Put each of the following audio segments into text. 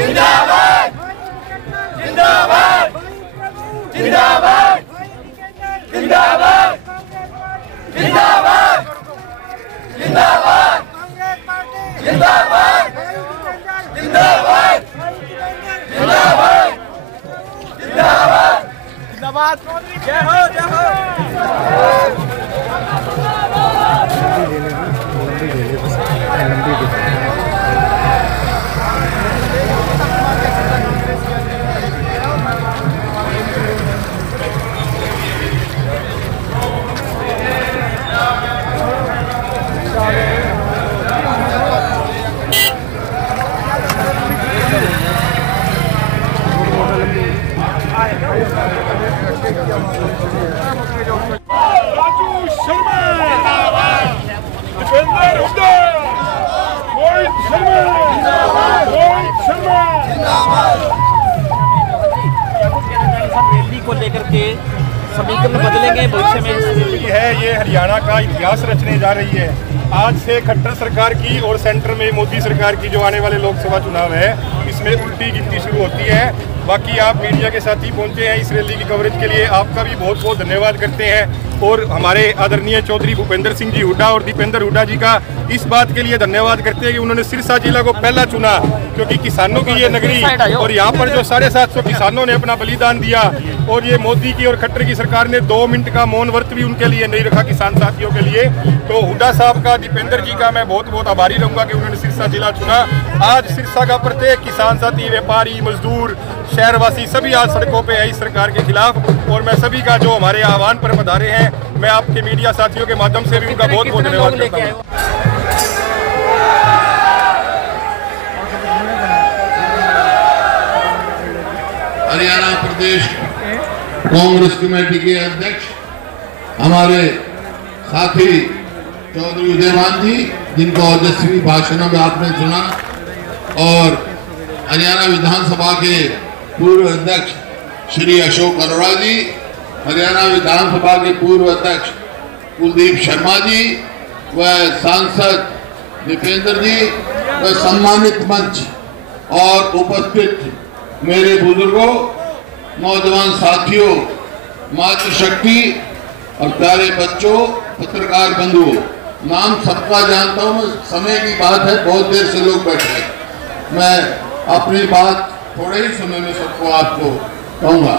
जिंदाबाद जिंदाबाद जिंदाबाद जिंदाबाद जिंदाबाद जिंदाबाद जिंदाबाद जिंदाबाद जिंदाबाद जिंदाबाद जिंदाबाद जय हो जय हो। राजू शर्मा दीपेंद्र हुड्डा रोहित शर्मा रैली को लेकर के समीकरण बदलेंगे भविष्य में है। ये हरियाणा का इतिहास रचने जा रही है। आज से खट्टर सरकार की और सेंटर में मोदी सरकार की जो आने वाले लोकसभा चुनाव है इसमें उल्टी गिनती शुरू होती है। बाकी आप मीडिया के साथ ही पहुंचे हैं इस रैली की कवरेज के लिए, आपका भी बहुत बहुत धन्यवाद करते हैं। और हमारे आदरणीय चौधरी भूपेंद्र सिंह जी हुड्डा और दीपेंद्र हुड्डा जी का इस बात के लिए धन्यवाद करते हैं कि उन्होंने सिरसा जिला को पहला चुना, क्योंकि किसानों की ये नगरी और यहाँ पर जो 750 किसानों ने अपना बलिदान दिया। और ये मोदी की और खट्टर की सरकार ने 2 मिनट का मौन व्रत भी उनके लिए नहीं रखा, किसान साथियों के लिए। तो हुड्डा साहब का, दीपेंद्र जी का मैं बहुत बहुत आभारी रहूंगा कि उन्होंने सिरसा जिला चुना। आज सिरसा का प्रत्येक किसान साथी, व्यापारी, मजदूर, शहरवासी सभी आज सड़कों पे है इस सरकार के खिलाफ। और मैं सभी का जो हमारे आह्वान पर पधारे हैं, मैं आपके मीडिया साथियों के माध्यम से भी उनका बहुत बहुत धन्यवाद करता हूं। हरियाणा प्रदेश कांग्रेस कमेटी के अध्यक्ष हमारे साथी चौधरी उदयमान जी, जिनको ओजस्वी भाषणों में आपने सुना, और हरियाणा विधानसभा के पूर्व अध्यक्ष श्री अशोक अरोड़ा जी, हरियाणा विधानसभा के पूर्व अध्यक्ष कुलदीप शर्मा जी व सांसद दीपेंद्र जी व सम्मानित मंच और उपस्थित मेरे बुजुर्गों, नौजवान साथियों, मातृशक्ति और प्यारे बच्चों, पत्रकार बंधुओं, नाम सबका जानता हूँ मैं, समय की बात है, बहुत देर से लोग बैठे हैं। मैं अपनी बात थोड़े ही समय में सबको आपको कहूँगा।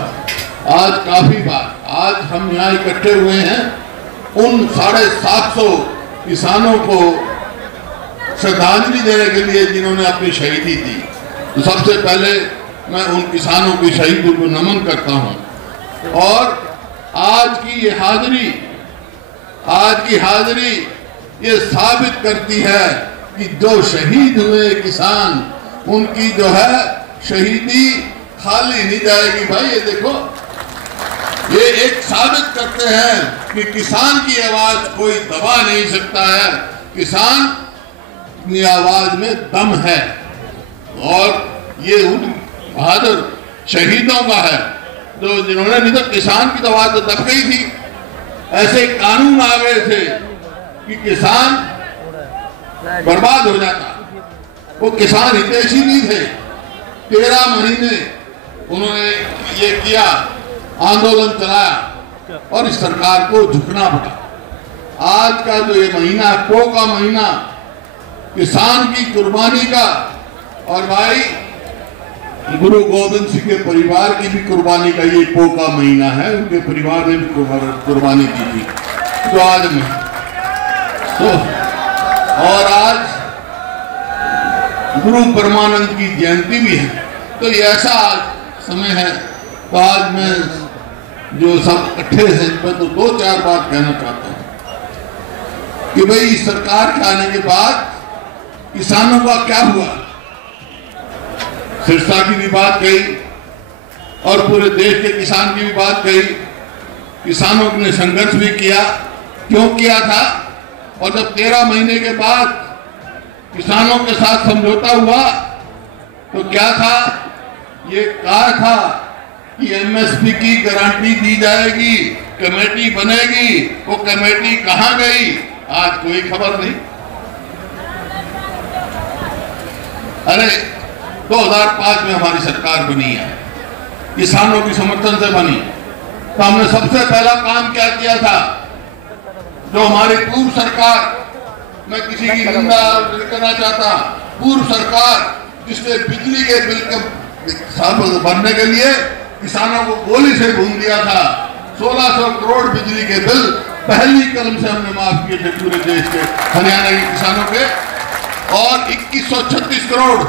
आज काफी बात, आज हम यहाँ इकट्ठे हुए हैं उन 750 किसानों को श्रद्धांजलि देने के लिए जिन्होंने अपनी शहीदी दी। तो सबसे पहले मैं उन किसानों की शहीदी को नमन करता हूँ। और आज की हाजिरी ये साबित करती है कि जो शहीद हुए किसान, उनकी जो है शहीदी खाली नहीं जाएगी। भाई ये देखो, ये एक साबित करते हैं कि किसान की आवाज कोई दबा नहीं सकता है, किसान की आवाज में दम है। और ये उन बहादुर शहीदों का है जो जिन्होंने, नहीं तो किसान की आवाज तो दब गई थी। ऐसे कानून आ गए थे कि किसान बर्बाद हो जाता। वो किसान हितैषी नहीं थे। 13 महीने उन्होंने ये किया, आंदोलन चलाया और इस सरकार को झुकना पड़ा। आज का जो ये महीना, पो का महीना, किसान की कुर्बानी का, और भाई गुरु गोविंद सिंह के परिवार की भी कुर्बानी का ये पो का महीना है। उनके परिवार ने भी कुर्बानी की थी। तो आज में तो, और आज गुरु परमानंद की जयंती भी है। तो ये ऐसा आज समय है। तो आज मैं जो सब इकट्ठे हैं, मैं तो 2-4 बात कहना चाहता हूं कि भाई इस सरकार के आने के बाद किसानों का क्या हुआ। सिरसा की भी बात कही और पूरे देश के किसान की भी बात कही। किसानों ने संघर्ष भी किया, क्यों किया था, और जब 13 महीने के बाद किसानों के साथ समझौता हुआ तो क्या था, ये कहा था कि एमएसपी की गारंटी दी जाएगी, कमेटी बनेगी। वो कमेटी कहां गई, आज कोई खबर नहीं। अरे 2005 में हमारी सरकार बनी है, किसानों की समर्थन से बनी। तो हमने सबसे पहला काम क्या किया था, जो हमारी पूर्व सरकार, मैं किसी की निंदा नहीं करना चाहता, पूर्व सरकार जिसने बिजली के बिल भरने के लिए किसानों को गोली से भून दिया था, 1600 करोड़ बिजली के बिल पहली कलम से हमने माफ किए थे पूरे देश के हरियाणा के किसानों के, और 2136 करोड़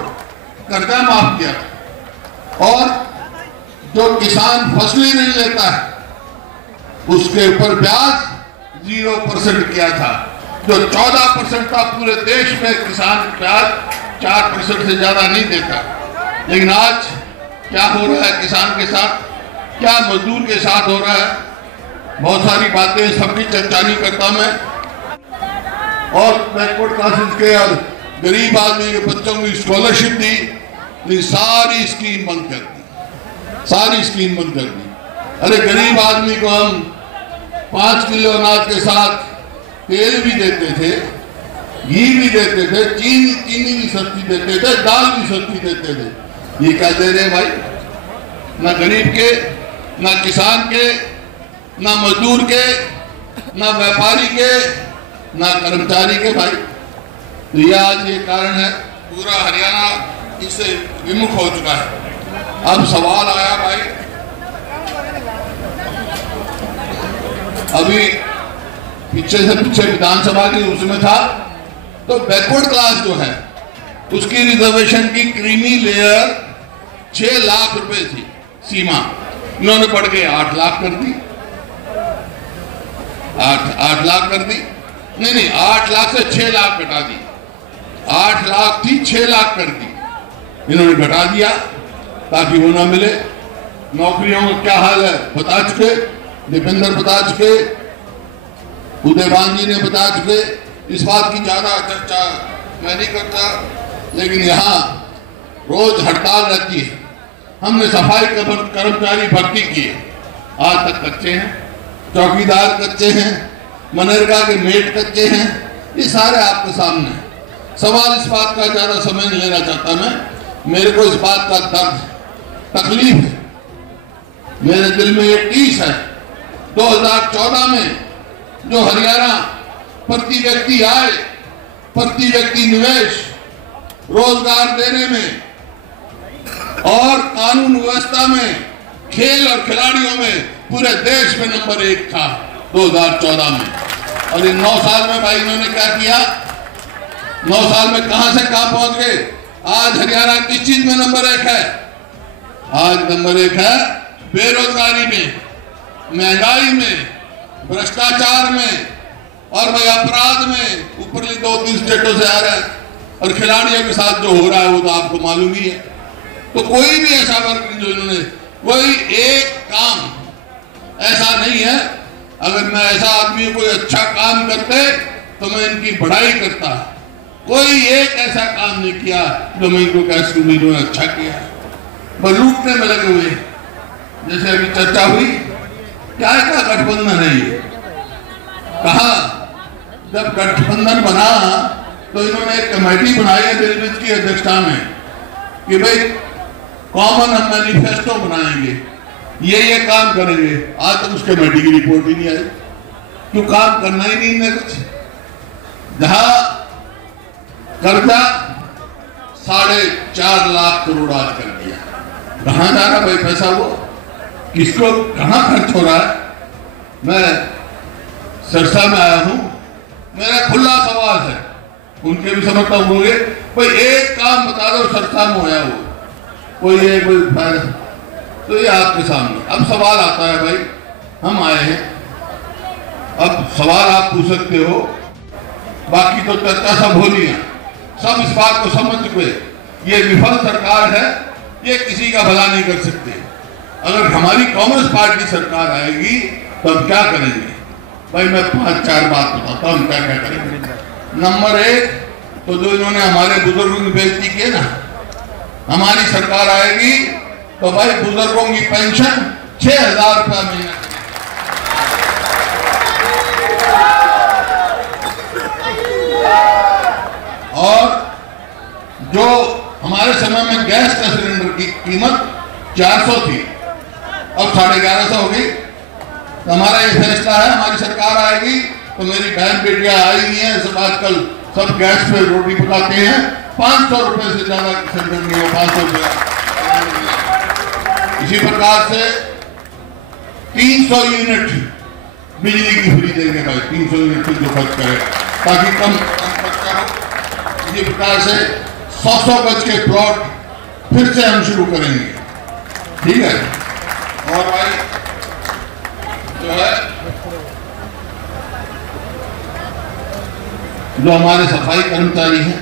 कर्जा माफ किया था। और जो किसान फसली नहीं लेता है उसके ऊपर ब्याज 0% किया था। जो 14% था पूरे देश में किसान ब्याज 4% से ज्यादा नहीं देता। लेकिन आज क्या हो रहा है किसान के साथ, क्या मजदूर के साथ हो रहा है, बहुत सारी बातें, सबकी चर्चा नहीं करता मैं। और बैकवर्ड क्लासेस के और गरीब आदमी के बच्चों को स्कॉलरशिप दी, लेकिन सारी स्कीम बंद कर दी, सारी स्कीम बंद कर दी। अरे गरीब आदमी को हम 5 किलो अनाज के साथ तेल भी देते थे, घी भी देते थे, चीनी भी सस्ती देते थे, दाल भी सस्ती देते थे। ये क्या दे रहे भाई, ना गरीब के, ना किसान के, ना मजदूर के, ना व्यापारी के, ना कर्मचारी के भाई। तो ये आज ये कारण है, पूरा हरियाणा इससे विमुख हो चुका है। अब सवाल आया भाई, अभी पीछे से पीछे विधानसभा की उसमें था, तो बैकवर्ड क्लास जो है उसकी रिजर्वेशन की क्रीमी लेयर 6 लाख रुपए थी सीमा, इन्होंने बढ़ के 8 लाख कर दी। 8 लाख कर दी, नहीं 8 लाख से 6 लाख घटा दी। 8 लाख थी, 6 लाख कर दी, इन्होंने घटा दिया ताकि वो ना मिले। नौकरियों का क्या हाल है बता चुके, दीपेंद्र बता चुके, उदयवान जी ने बता चुके, इस बात की ज्यादा चर्चा मैं नहीं करता। लेकिन यहाँ रोज हड़ताल रहती है। हमने सफाई कर्मचारी भर्ती किए, आज तक कच्चे हैं, चौकीदार कच्चे हैं, मनरेगा के मेट कच्चे हैं, ये सारे आपके सामने हैं। सवाल इस बात का ज्यादा समय नहीं लेना चाहता मैं, मेरे को इस बात का दर्द तकलीफ है, मेरे दिल में ये टीस है। 2014 में जो हरियाणा प्रति व्यक्ति आय, प्रति व्यक्ति निवेश, रोजगार देने में और कानून व्यवस्था में, खेल और खिलाड़ियों में पूरे देश में नंबर 1 था 2014 में। और इन 9 साल में भाई इन्होंने क्या किया, 9 साल में कहां से कहां पहुंच गए। आज हरियाणा किस चीज में नंबर 1 है, आज नंबर 1 है बेरोजगारी में, महंगाई में, भ्रष्टाचार में और भाई अपराध में। ऊपरली 2-3 स्टेटों से आ रहा है, और खिलाड़ियों के साथ जो हो रहा है वो तो आपको मालूम ही है। तो कोई भी ऐसा वर्ग जो इन्होंने, कोई एक काम ऐसा नहीं है, अगर मैं ऐसा आदमी कोई अच्छा काम करते तो मैं इनकी बढ़ाई करता, कोई एक ऐसा काम नहीं किया जो मैं इनको कह सकूं इन्होंने अच्छा किया। बस लूटने में लगे हुए, जैसे अभी चर्चा हुई, क्या गठबंधन है ये, कहा जब गठबंधन बना तो इन्होंने एक कमेटी बनाई है दिल्ली की अध्यक्षता में कि भाई कॉमन हम मैनिफेस्टो बनाएंगे, ये काम करेंगे। आज तक उस कमेटी की रिपोर्ट ही नहीं आई, क्यों काम करना ही नहीं इन्हें कुछ। जहां कर्जा 4.5 लाख करोड़ आज कर दिया, कहां जा रहा भाई पैसा, वो किसको कहां खर्च हो रहा है। मैं सिरसा में आया हूं, मेरा खुला सवाल है, उनके भी समझता होंगे, कोई एक काम बता दो सिरसा में होया वो, कोई तो ये आपके सामने। अब सवाल आता है भाई, हम आए हैं, अब सवाल आप पूछ सकते हो, बाकी तो चर्चा सब हो रही है, सब इस बात को समझ चुके ये विफल सरकार है, ये किसी का भला नहीं कर सकते। अगर हमारी कांग्रेस पार्टी सरकार आएगी तो हम क्या करेंगे भाई, मैं 5-4 बात बताता हूँ क्या क्या करेंगे। नंबर 1, तो जो इन्होंने हमारे बुजुर्गों की बेइज्जती की ना, हमारी सरकार आएगी तो भाई बुजुर्गों की पेंशन 6,000 रुपया महीना, और जो हमारे समय में गैस का सिलेंडर की कीमत 400 थी, अब 1150 हो गई। तो हमारा ये फैसला है, हमारी सरकार आएगी तो मेरी बहन बेटियां आई हुई हैं, सब आजकल सब गैस पे रोटी पकाते हैं, 500 रुपए से ज्यादा सिलेंडर नहीं हो, 500 रुपया। इसी प्रकार से 300 यूनिट बिजली की फ्री देंगे भाई, 300 यूनिट जो खर्च करे ताकि कम खर्चा हो। इसी प्रकार से 100 गज के प्लॉट फिर से हम शुरू करेंगे, ठीक है। और भाई जो है, जो हमारे सफाई कर्मचारी हैं,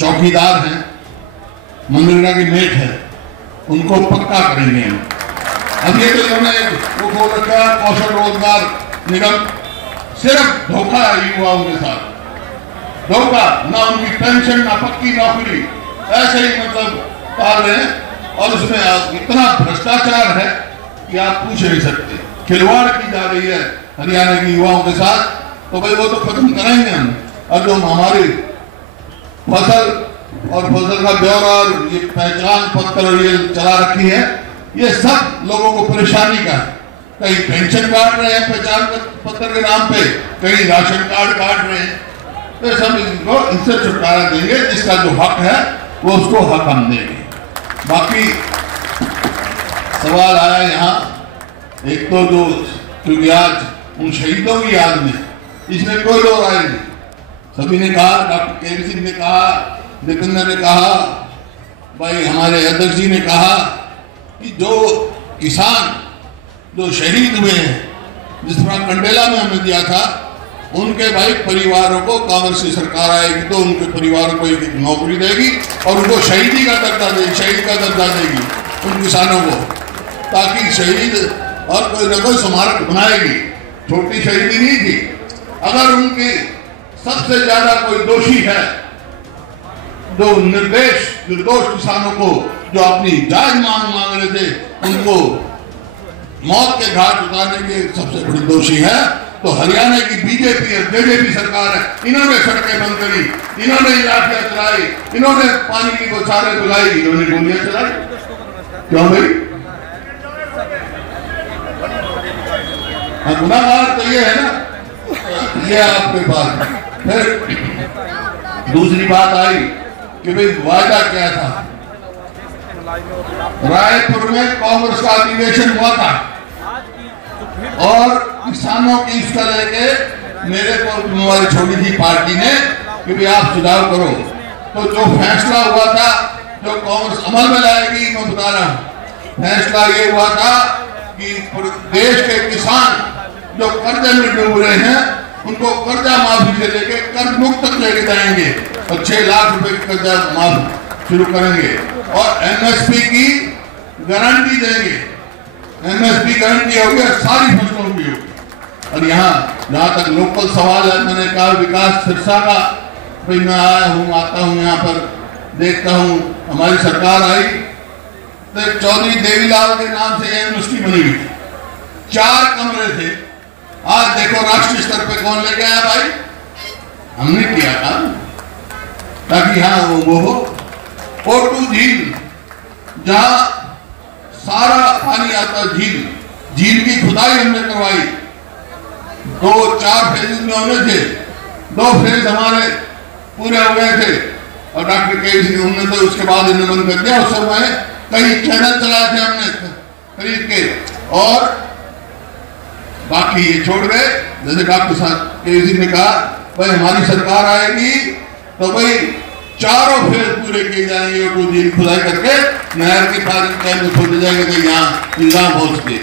चौकीदार हैं, मनरेगा की मेट है, उनको पक्का करेंगे हम। अब ये तो इन्होंने वो खोल रखा कौशल रोजगार निगम, सिर्फ धोखा है युवाओं के साथ, धोखा, ना उनकी पेंशन ना पक्की नौकरी, ऐसे ही मतलब पाल रहे हैं। और उसमें इतना भ्रष्टाचार है कि आप पूछ नहीं सकते, खिलवाड़ की जा रही है हरियाणा की युवाओं के साथ। तो भाई वो तो खत्म करेंगे हम। और जो हमारी फसल और फसल का ब्यौरा और ये पहचान पत्र और ये चला रखी है, ये सब लोगों को परेशानी का है। कहीं पेंशन काट रहे हैं पहचान पत्र के नाम पे, कहीं राशन कार्ड काट रहे हैं। तो सब इनको इनसे छुटकारा देंगे, जिसका जो हक है वो उसको हक हम देंगे। बाकी सवाल आया यहाँ, एक तो जो क्योंकि आज उन शहीदों की याद में, इसमें कोई दो राय नहीं, सभी ने कहा, डॉक्टर केवी सिंह ने कहा, दीपेंद्र ने कहा, भाई हमारे अध्यक्ष जी ने कहा कि जो किसान जो शहीद हुए हैं, जिस तरह कंडेला में हमें दिया था, उनके भाई परिवारों को कांग्रेस की सरकार आएगी तो उनके परिवारों को एक नौकरी देगी और उनको शहीदी का दर्जा देगी, शहीद का दर्जा देगी उन किसानों को, ताकि शहीद और कोई न कोई स्मारक बनाएगी। छोटी शहीदी नहीं थी। अगर उनकी सबसे ज्यादा कोई दोषी है, जो निर्दोष किसानों को जो अपनी जायज मांग रहे थे, उनको मौत के घाट उतारने के सबसे बड़ी दोषी है, तो हरियाणा की बीजेपी और जेजेपी सरकार है। इन्होंने सड़कें बंद करी, इन्होंने लाठियां चलाई, इन्होंने पानी की बौछारें बुलाई, इन्होंने गोलियां चलाई। क्यों भाई? गुनाहगार तो ये है ना, ये आपके पास। फिर दूसरी बात आई कि भाई वादा क्या था। रायपुर में कांग्रेस का अधिवेशन हुआ था और किसानों की इसका लेके मेरे को हमारी छोटी सी पार्टी ने कि भाई आप सुझाव करो। तो जो फैसला हुआ था, जो कांग्रेस अमल में लाएगी, मैं बता रहा हूँ, फैसला ये हुआ था कि देश के किसान जो कर्जे में डूब रहे हैं, उनको कर्जा माफी से लेके कर्ज मुक्त तक लेके जाएंगे और 6 लाख रुपए का कर्जा माफ शुरू करेंगे और एमएसपी की गारंटी देंगे। एमएसपी गारंटी होगी और सारी फसलों की होगी। और यहाँ जहाँ तक लोकल सवाल है, मैंने कहा विकास सिरसा का, भाई मैं आया हूँ, आता हूँ यहाँ पर, देखता हूँ हमारी सरकार आई तो चौधरी देवीलाल के नाम से यूनिवर्सिटी बनी हुई थी, 4 कमरे थे। आज देखो राष्ट्रीय स्तर पे कौन लेके आया भाई, हमने किया था, ताकि हाँ वो हो। O2 झील, जहां सारा पानी आता, झील की खुदाई हमने करवाई, 2-4 फेज में होने थे, 2 फेज हमारे पूरे हो गए थे और डॉक्टर केवी सिंह हमने तो उसके बाद इन्हें बंद कर दिया। उस समय कई चैनल चलाए थे हमने खरीद के, और बाकी ये छोड़ गए। जैसे डॉक्टर केवी सिंह ने कहा, भाई हमारी सरकार आएगी तो भाई 4 फेज पूरे किए जाएंगे, झील खुदाई करके नहर के पानी खोले जाएंगे, तो यहाँ निजाम पहुंच के